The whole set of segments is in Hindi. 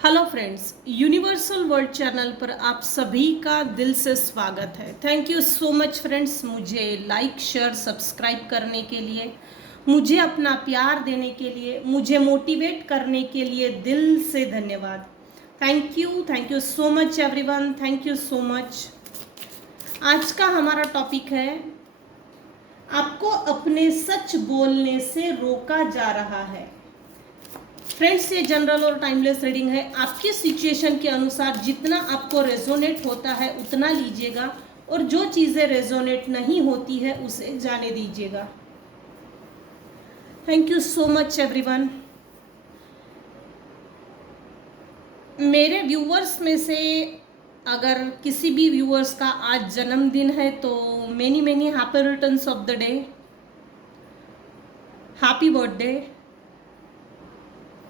Hello friends, universal world channel पर आप सभी का दिल से स्वागत है। Thank you so much friends, मुझे लाइक शेयर सब्सक्राइब करने के लिए, मुझे अपना प्यार देने के लिए, मुझे मोटिवेट करने के लिए दिल से धन्यवाद। Thank you so much everyone, thank you so much. आज का हमारा टॉपिक है, आपको अपने सच बोलने से रोका जा रहा है। फ्रेंड्स, ये जनरल और टाइमलेस रीडिंग है। आपकी सिचुएशन के अनुसार जितना आपको रेजोनेट होता है उतना लीजिएगा, और जो चीज़ें रेजोनेट नहीं होती है उसे जाने दीजिएगा। Thank you so much everyone. मेरे व्यूअर्स में से अगर किसी भी व्यूअर्स का आज जन्मदिन है तो many many happy returns of the day, happy birthday.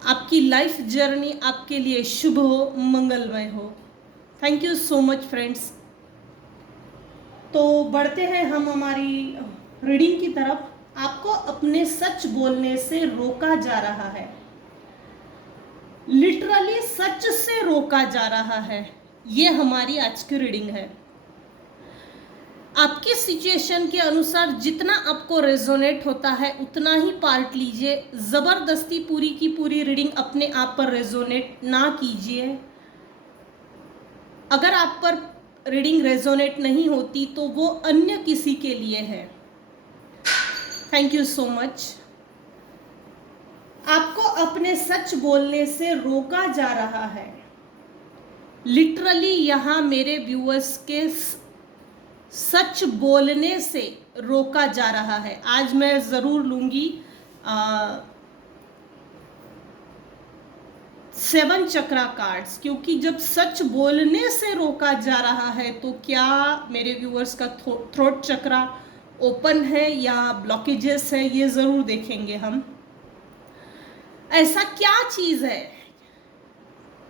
आपकी लाइफ जर्नी आपके लिए शुभ हो, मंगलमय हो। Thank you so much friends. तो बढ़ते हैं हम हमारी रीडिंग की तरफ। आपको अपने सच बोलने से रोका जा रहा है, लिटरली सच से रोका जा रहा है। ये हमारी आज की रीडिंग है। आपकी सिचुएशन के अनुसार जितना आपको रेजोनेट होता है उतना ही पार्ट लीजिए। जबरदस्ती पूरी की पूरी रीडिंग अपने आप पर रेजोनेट ना कीजिए। अगर आप पर रीडिंग रेजोनेट नहीं होती तो वो अन्य किसी के लिए है। Thank you so much. आपको अपने सच बोलने से रोका जा रहा है, लिटरली यहाँ मेरे व्यूअर्स के सच बोलने से रोका जा रहा है। आज मैं ज़रूर लूँगी 7 चक्रा कार्ड्स, क्योंकि जब सच बोलने से रोका जा रहा है तो क्या मेरे व्यूअर्स का थ्रोट चक्रा ओपन है या ब्लॉकेजेस है, ये ज़रूर देखेंगे हम। ऐसा क्या चीज़ है,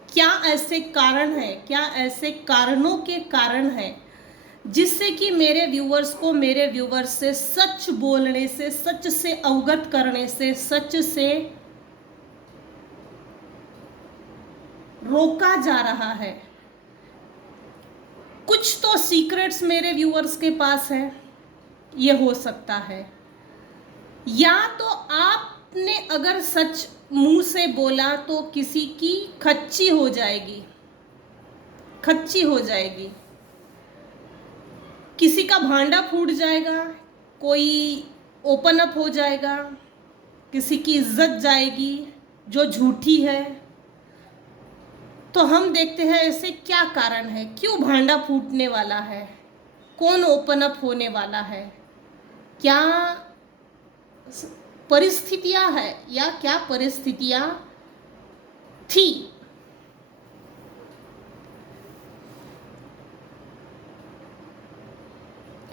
क्या ऐसे कारण है, क्या ऐसे कारणों के कारण है जिससे कि मेरे व्यूअर्स को मेरे व्यूअर्स से सच बोलने से, सच से अवगत करने से, सच से रोका जा रहा है। कुछ तो सीक्रेट्स मेरे व्यूअर्स के पास है, ये हो सकता है। या तो आपने अगर सच मुंह से बोला तो किसी की खच्ची हो जाएगी, खच्ची हो जाएगी, किसी का भांडा फूट जाएगा, कोई ओपन अप हो जाएगा, किसी की इज्जत जाएगी जो झूठी है। तो हम देखते हैं ऐसे क्या कारण है, क्यों भांडा फूटने वाला है, कौन ओपन अप होने वाला है, क्या परिस्थितियां है या क्या परिस्थितियां थी।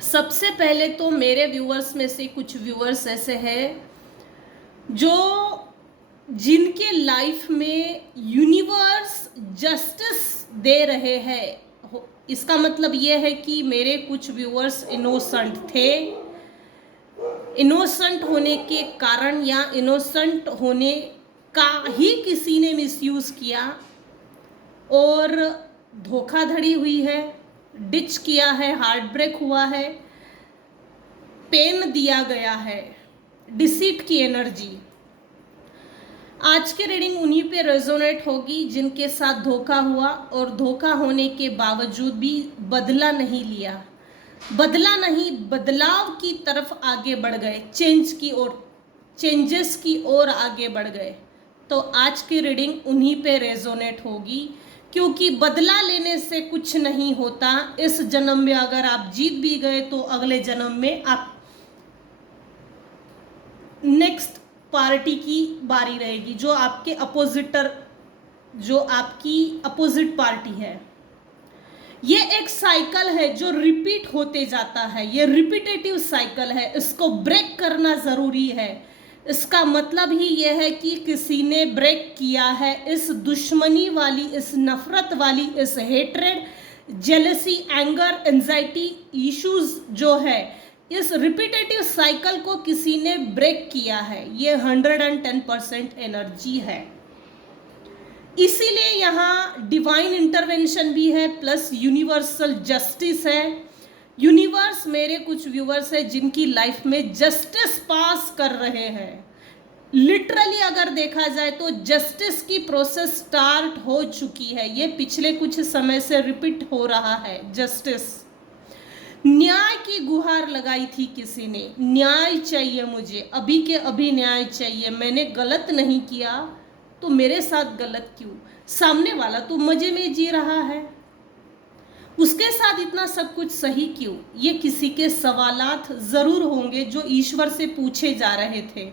सबसे पहले तो मेरे व्यूअर्स में से कुछ व्यूअर्स ऐसे हैं जो जिनके लाइफ में यूनिवर्स जस्टिस दे रहे हैं। इसका मतलब ये है कि मेरे कुछ व्यूअर्स इनोसेंट थे, इनोसेंट होने के कारण या इनोसेंट होने का ही किसी ने मिसयूज़ किया और धोखाधड़ी हुई है, डिच किया है, हार्ट ब्रेक हुआ है, पेन दिया गया है, डिसीट की एनर्जी। आज की रीडिंग उन्हीं पे रेजोनेट होगी जिनके साथ धोखा हुआ और धोखा होने के बावजूद भी बदला नहीं लिया, बदला नहीं, बदलाव की तरफ आगे बढ़ गए, चेंज की ओर, चेंजेस की ओर आगे बढ़ गए। तो आज की रीडिंग उन्हीं पे रेजोनेट होगी, क्योंकि बदला लेने से कुछ नहीं होता। इस जन्म में अगर आप जीत भी गए तो अगले जन्म में आप नेक्स्ट पार्टी की बारी रहेगी, जो आपके अपोजिटर, जो आपकी अपोजिट पार्टी है। ये एक साइकिल है जो रिपीट होते जाता है, ये रिपीटेटिव साइकिल है, इसको ब्रेक करना ज़रूरी है। इसका मतलब ही यह है कि किसी ने ब्रेक किया है इस दुश्मनी वाली, इस नफरत वाली, इस hatred, jealousy, anger, anxiety issues जो है, इस रिपीटेटिव साइकिल को किसी ने ब्रेक किया है। ये 110% एनर्जी है। इसीलिए यहाँ डिवाइन इंटरवेंशन भी है प्लस यूनिवर्सल जस्टिस है। यूनिवर्स, मेरे कुछ व्यूवर्स है जिनकी लाइफ में जस्टिस पास कर रहे हैं। लिटरली अगर देखा जाए तो जस्टिस की प्रोसेस स्टार्ट हो चुकी है, ये पिछले कुछ समय से रिपीट हो रहा है। जस्टिस, न्याय की गुहार लगाई थी किसी ने, न्याय चाहिए मुझे, अभी के अभी न्याय चाहिए, मैंने गलत नहीं किया तो मेरे साथ गलत क्यों, सामने वाला तो मजे में जी रहा है, उसके साथ इतना सब कुछ सही क्यों, ये किसी के सवालात जरूर होंगे जो ईश्वर से पूछे जा रहे थे।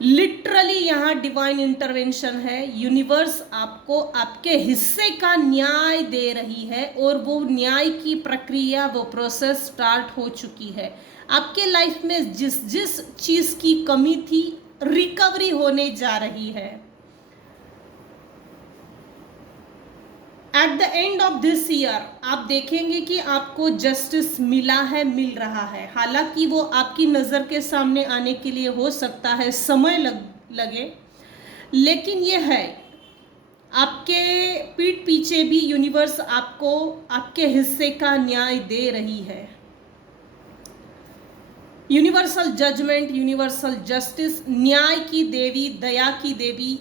लिटरली यहाँ डिवाइन इंटरवेंशन है। यूनिवर्स आपको आपके हिस्से का न्याय दे रही है और वो न्याय की प्रक्रिया, वो प्रोसेस स्टार्ट हो चुकी है। आपके लाइफ में जिस जिस चीज की कमी थी, रिकवरी होने जा रही है। At the end of this year आप देखेंगे कि आपको जस्टिस मिला है, मिल रहा है। हालांकि वो आपकी नज़र के सामने आने के लिए हो सकता है समय लगे, लेकिन ये है, आपके पीठ पीछे भी यूनिवर्स आपको आपके हिस्से का न्याय दे रही है। यूनिवर्सल जजमेंट, यूनिवर्सल जस्टिस, न्याय की देवी, दया की देवी,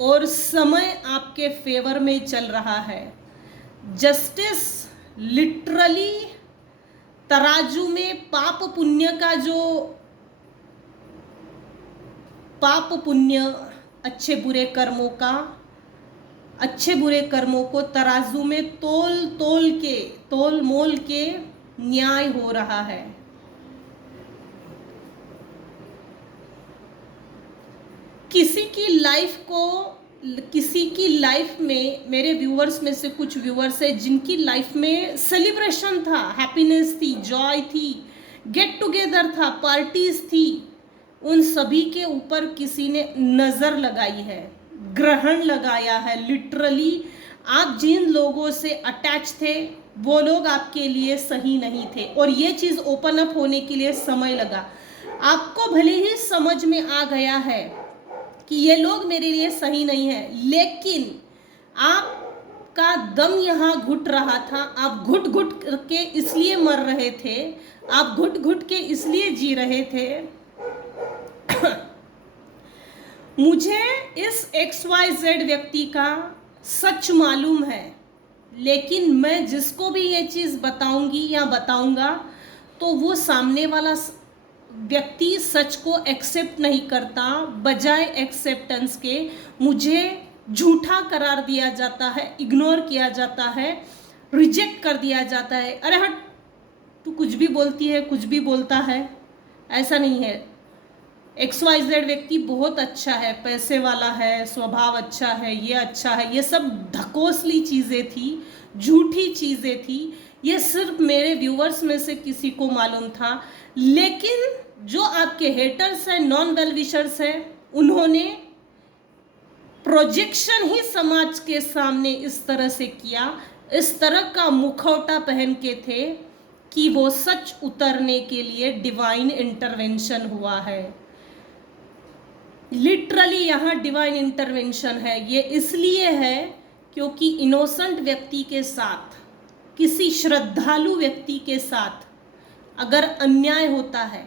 और समय आपके फेवर में चल रहा है। जस्टिस लिटरली तराजू में पाप पुण्य का, जो पाप पुण्य, अच्छे बुरे कर्मों का, अच्छे बुरे कर्मों को तराजू में तोल मोल के न्याय हो रहा है। किसी की लाइफ में, मेरे व्यूअर्स में से कुछ व्यूअर्स है जिनकी लाइफ में सेलिब्रेशन था, हैप्पीनेस थी, जॉय थी, गेट टुगेदर था, पार्टीज थी, उन सभी के ऊपर किसी ने नज़र लगाई है, ग्रहण लगाया है। लिटरली आप जिन लोगों से अटैच थे वो लोग आपके लिए सही नहीं थे, और ये चीज़ ओपन अप होने के लिए समय लगा। आपको भले ही समझ में आ गया है कि ये लोग मेरे लिए सही नहीं है, लेकिन आपका दम यहाँ घुट रहा था, आप घुट घुट के इसलिए मर रहे थे, आप घुट घुट के इसलिए जी रहे थे। मुझे इस XYZ व्यक्ति का सच मालूम है, लेकिन मैं जिसको भी ये चीज़ बताऊंगी या बताऊंगा तो वो सामने वाला व्यक्ति सच को एक्सेप्ट नहीं करता, बजाय एक्सेप्टेंस के मुझे झूठा करार दिया जाता है, इग्नोर किया जाता है, रिजेक्ट कर दिया जाता है। अरे हट, तू कुछ भी बोलती है, कुछ भी बोलता है। ऐसा नहीं है। XYZ व्यक्ति बहुत अच्छा है, पैसे वाला है, स्वभाव अच्छा है, ये अच्छा है, ये सब ढकोसली चीज़ें थी, झूठी चीज़ें थी। ये सिर्फ मेरे व्यूअर्स में से किसी को मालूम था, लेकिन जो आपके हेटर्स हैं, नॉन वेल विशर्स हैं, उन्होंने प्रोजेक्शन ही समाज के सामने इस तरह से किया, इस तरह का मुखौटा पहन के थे कि वो सच उतरने के लिए डिवाइन इंटरवेंशन हुआ है। लिटरली यहाँ डिवाइन इंटरवेंशन है। ये इसलिए है क्योंकि इनोसेंट व्यक्ति के साथ, किसी श्रद्धालु व्यक्ति के साथ अगर अन्याय होता है,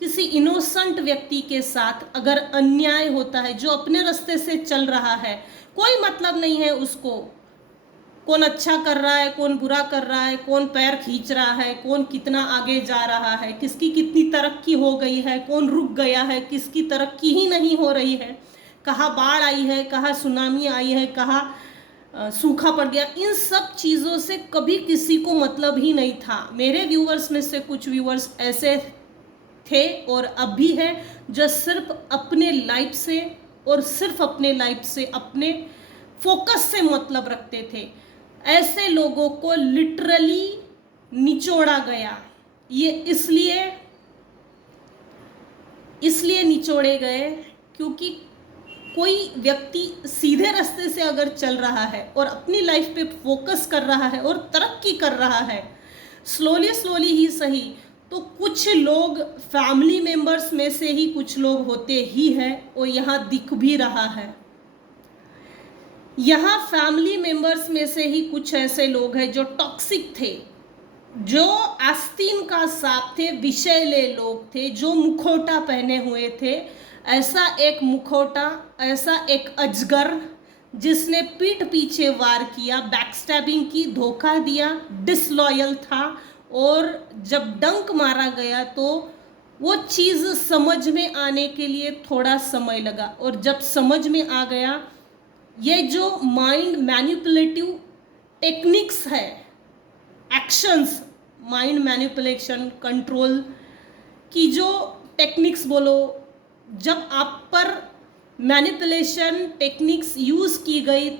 किसी इनोसेंट व्यक्ति के साथ अगर अन्याय होता है, जो अपने रास्ते से चल रहा है, कोई मतलब नहीं है उसको कौन अच्छा कर रहा है, कौन बुरा कर रहा है, कौन पैर खींच रहा है, कौन कितना आगे जा रहा है, किसकी कितनी तरक्की हो गई है, कौन रुक गया है, किसकी तरक्की ही नहीं हो रही है, कहाँ बाढ़ आई है, कहाँ सुनामी आई है, कहाँ सूखा पड़ गया। इन सब चीज़ों से कभी किसी को मतलब ही नहीं था। मेरे व्यूवर्स में से कुछ व्यूवर्स ऐसे थे और अब भी है, जो सिर्फ अपने लाइफ से और सिर्फ अपने लाइफ से, अपने फोकस से मतलब रखते थे। ऐसे लोगों को लिटरली निचोड़ा गया। ये इसलिए निचोड़े गए क्योंकि कोई व्यक्ति सीधे रास्ते से अगर चल रहा है और अपनी लाइफ पे फोकस कर रहा है और तरक्की कर रहा है, स्लोली ही सही, तो कुछ लोग फैमिली मेंबर्स में से ही कुछ लोग होते ही हैं, और यहाँ दिख भी रहा है। यहाँ फैमिली मेंबर्स में से ही कुछ ऐसे लोग हैं जो टॉक्सिक थे, जो आस्तीन का सांप थे, विषैले लोग थे, जो मुखौटा पहने हुए थे। ऐसा एक मुखौटा, ऐसा एक अजगर जिसने पीठ पीछे वार किया, बैकस्टैबिंग की, धोखा दिया, डिसलॉयल था। और जब डंक मारा गया तो वो चीज़ समझ में आने के लिए थोड़ा समय लगा, और जब समझ में आ गया, ये जो माइंड मैनिपुलेटिव टेक्निक्स है, एक्शंस, माइंड मैनिपुलेशन, कंट्रोल की जो टेक्निक्स बोलो, जब आप पर मैनिपुलेशन टेक्निक्स यूज की गई,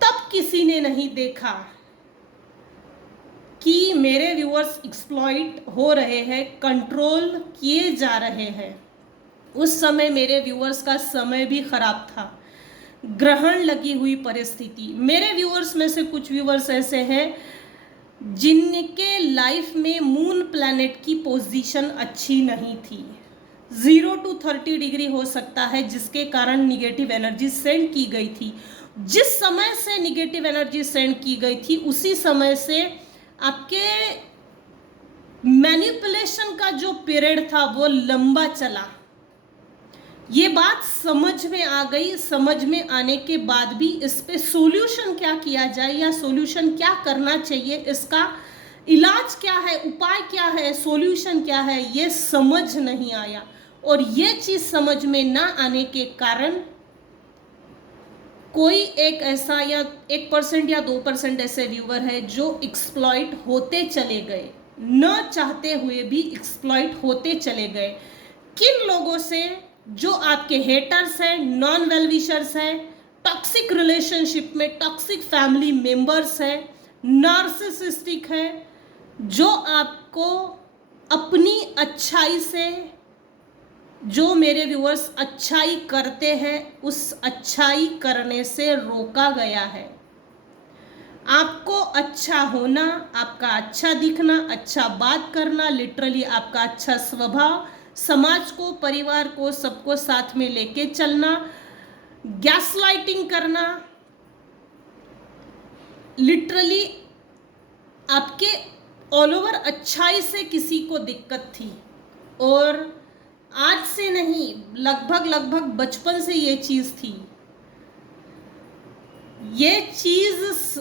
तब किसी ने नहीं देखा कि मेरे व्यूअर्स एक्सप्लॉइट हो रहे हैं, कंट्रोल किए जा रहे हैं। उस समय मेरे व्यूअर्स का समय भी खराब था, ग्रहण लगी हुई परिस्थिति। मेरे व्यूअर्स में से कुछ व्यूअर्स ऐसे हैं जिनके लाइफ में मून प्लैनेट की पोजीशन अच्छी नहीं थी। 0 to 30 डिग्री हो सकता है, जिसके कारण निगेटिव एनर्जी सेंड की गई थी। जिस समय से निगेटिव एनर्जी सेंड की गई थी, उसी समय से आपके मैनिपुलेशन का जो पीरियड था वो लंबा चला। ये बात समझ में आ गई। समझ में आने के बाद भी इस पे सॉल्यूशन क्या किया जाए या सॉल्यूशन क्या करना चाहिए, इसका इलाज क्या है, उपाय क्या है, सॉल्यूशन क्या है, ये समझ नहीं आया। और ये चीज़ समझ में ना आने के कारण कोई एक ऐसा या 1% या 2% ऐसे व्यूवर है जो एक्सप्लॉइट होते चले गए, न चाहते हुए भी एक्सप्लॉइट होते चले गए। किन लोगों से? जो आपके हेटर्स हैं, नॉन वेल विशर्स हैं, टॉक्सिक रिलेशनशिप में टॉक्सिक फैमिली मेंबर्स हैं, नार्सिसिस्टिक है, जो आपको अपनी अच्छाई से, जो मेरे व्यूअर्स अच्छाई करते हैं, उस अच्छाई करने से रोका गया है। आपको अच्छा होना, आपका अच्छा दिखना, अच्छा बात करना, लिटरली आपका अच्छा स्वभाव, समाज को, परिवार को, सबको साथ में लेके चलना, गैसलाइटिंग करना, लिटरली आपके ऑल ओवर अच्छाई से किसी को दिक्कत थी। और आज से नहीं, लगभग बचपन से ये चीज़ थी। ये चीज़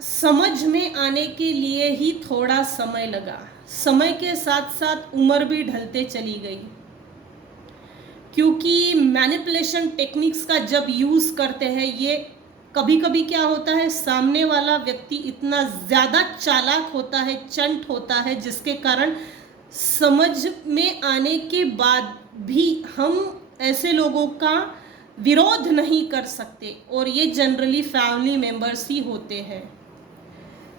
समझ में आने के लिए ही थोड़ा समय लगा। समय के साथ साथ उम्र भी ढलते चली गई, क्योंकि मैनिपुलेशन टेक्निक्स का जब यूज़ करते हैं, ये कभी कभी क्या होता है, सामने वाला व्यक्ति इतना ज़्यादा चालाक होता है, चंट होता है, जिसके कारण समझ में आने के बाद भी हम ऐसे लोगों का विरोध नहीं कर सकते। और ये जनरली फैमिली मेंबर्स ही होते हैं।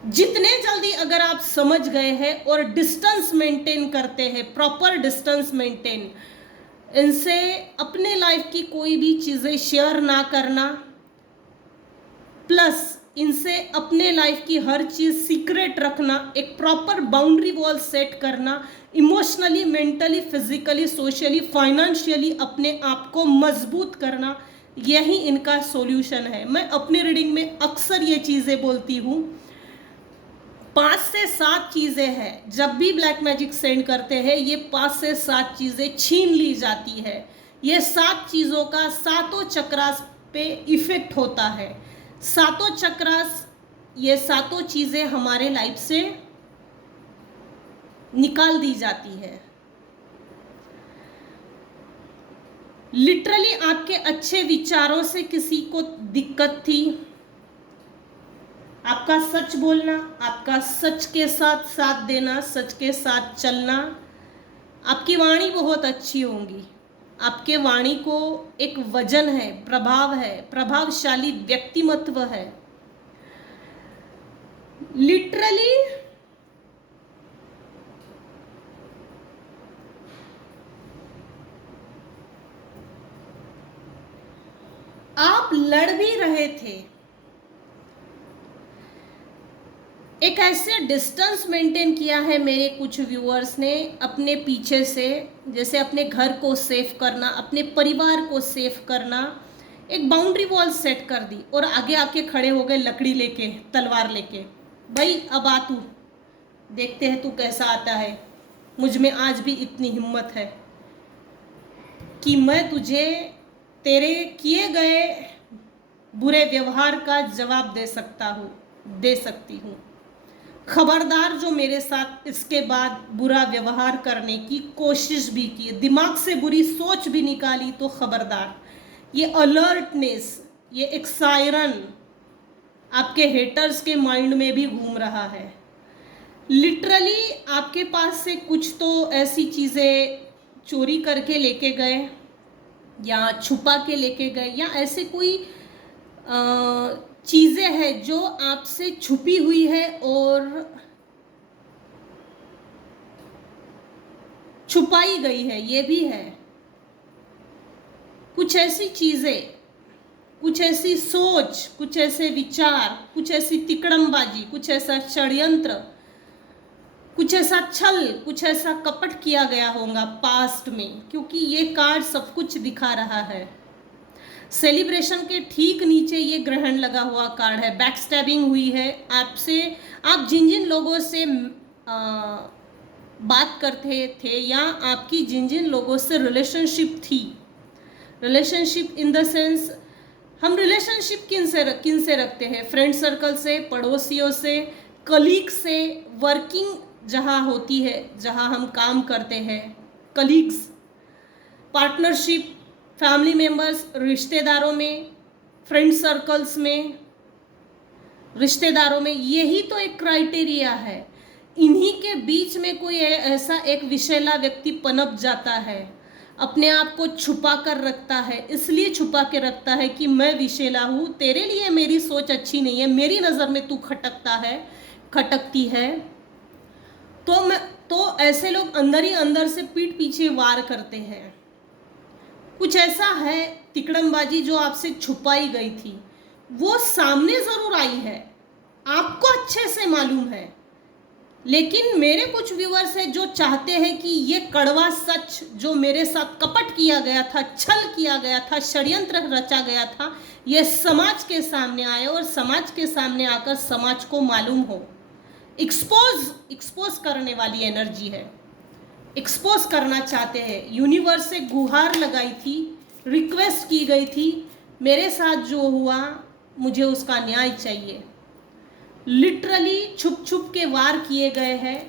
जितने जल्दी अगर आप समझ गए हैं और डिस्टेंस मेंटेन करते हैं, प्रॉपर डिस्टेंस मेंटेन, इनसे अपने लाइफ की कोई भी चीज़ें शेयर ना करना, प्लस इनसे अपने लाइफ की हर चीज़ सीक्रेट रखना, एक प्रॉपर बाउंड्री वॉल सेट करना, emotionally, mentally, physically, socially, financially अपने आप को मजबूत करना, यही इनका सॉल्यूशन है। मैं अपनी रीडिंग में अक्सर ये चीज़ें बोलती हूँ। 5 से 7 चीज़ें हैं। जब भी ब्लैक मैजिक सेंड करते हैं, ये 5 से 7 चीज़ें छीन ली जाती है। ये 7 चीज़ों का सातों चक्रास पे इफेक्ट होता है। सातों चक्रास, ये सातों चीज़ें हमारे लाइफ से निकाल दी जाती है। लिटरली आपके अच्छे विचारों से किसी को दिक्कत थी, आपका सच बोलना, आपका सच के साथ साथ देना, सच के साथ चलना, आपकी वाणी बहुत अच्छी होंगी। आपके वाणी को एक वजन है, प्रभाव है, प्रभावशाली व्यक्तिमत्व है। लिटरली आप लड़ भी रहे थे, एक ऐसे डिस्टेंस मेंटेन किया है मेरे कुछ व्यूअर्स ने अपने पीछे से, जैसे अपने घर को सेफ करना, अपने परिवार को सेफ करना, एक बाउंड्री वॉल सेट कर दी और आगे आके खड़े हो गए लकड़ी लेके, तलवार लेके। भाई अब आ तू, देखते हैं तू कैसा आता है। मुझ में आज भी इतनी हिम्मत है कि मैं तुझे तेरे किए गए बुरे व्यवहार का जवाब दे सकती हूँ। खबरदार जो मेरे साथ इसके बाद बुरा व्यवहार करने की कोशिश भी की, दिमाग से बुरी सोच भी निकाली, तो खबरदार। ये अलर्टनेस, ये एक सायरन आपके हेटर्स के माइंड में भी घूम रहा है। लिटरली आपके पास से कुछ तो ऐसी चीज़ें चोरी करके लेके गए या छुपा के लेके गए, या ऐसे कोई चीज़ें हैं जो आपसे छुपी हुई है और छुपाई गई है, ये भी है। कुछ ऐसी चीज़ें, कुछ ऐसी सोच, कुछ ऐसे विचार, कुछ ऐसी तिकड़मबाजी, कुछ ऐसा षड्यंत्र, कुछ ऐसा छल, कुछ ऐसा कपट किया गया होगा पास्ट में, क्योंकि ये कार्ड सब कुछ दिखा रहा है। सेलिब्रेशन के ठीक नीचे ये ग्रहण लगा हुआ कार्ड है। बैक स्टैबिंग हुई है आपसे, आप जिन जिन लोगों से बात करते थे या आपकी जिन जिन लोगों से रिलेशनशिप थी, रिलेशनशिप इन द सेंस, हम रिलेशनशिप किन से रखते हैं? फ्रेंड सर्कल से, पड़ोसियों से, कलीग से, वर्किंग जहाँ होती है, जहाँ हम काम करते हैं, कलीग्स, पार्टनरशिप, फैमिली मेंबर्स, रिश्तेदारों में, फ्रेंड सर्कल्स में, रिश्तेदारों में, यही तो एक क्राइटेरिया है। इन्हीं के बीच में कोई ऐसा एक विषैला व्यक्ति पनप जाता है, अपने आप को छुपा कर रखता है, इसलिए छुपा के रखता है कि मैं विषैला हूँ, तेरे लिए मेरी सोच अच्छी नहीं है, मेरी नज़र में तू खटकती है। तो ऐसे लोग अंदर ही अंदर से पीठ पीछे वार करते हैं। कुछ ऐसा है तिकड़मबाजी जो आपसे छुपाई गई थी, वो सामने ज़रूर आई है, आपको अच्छे से मालूम है। लेकिन मेरे कुछ व्यूअर्स हैं जो चाहते हैं कि ये कड़वा सच जो मेरे साथ कपट किया गया था, छल किया गया था, षड्यंत्र रचा गया था, ये समाज के सामने आए और समाज के सामने आकर समाज को मालूम हो। एक्सपोज करने वाली एनर्जी है, एक्सपोज करना चाहते हैं। यूनिवर्स से गुहार लगाई थी, रिक्वेस्ट की गई थी, मेरे साथ जो हुआ मुझे उसका न्याय चाहिए। लिटरली छुप छुप के वार किए गए हैं।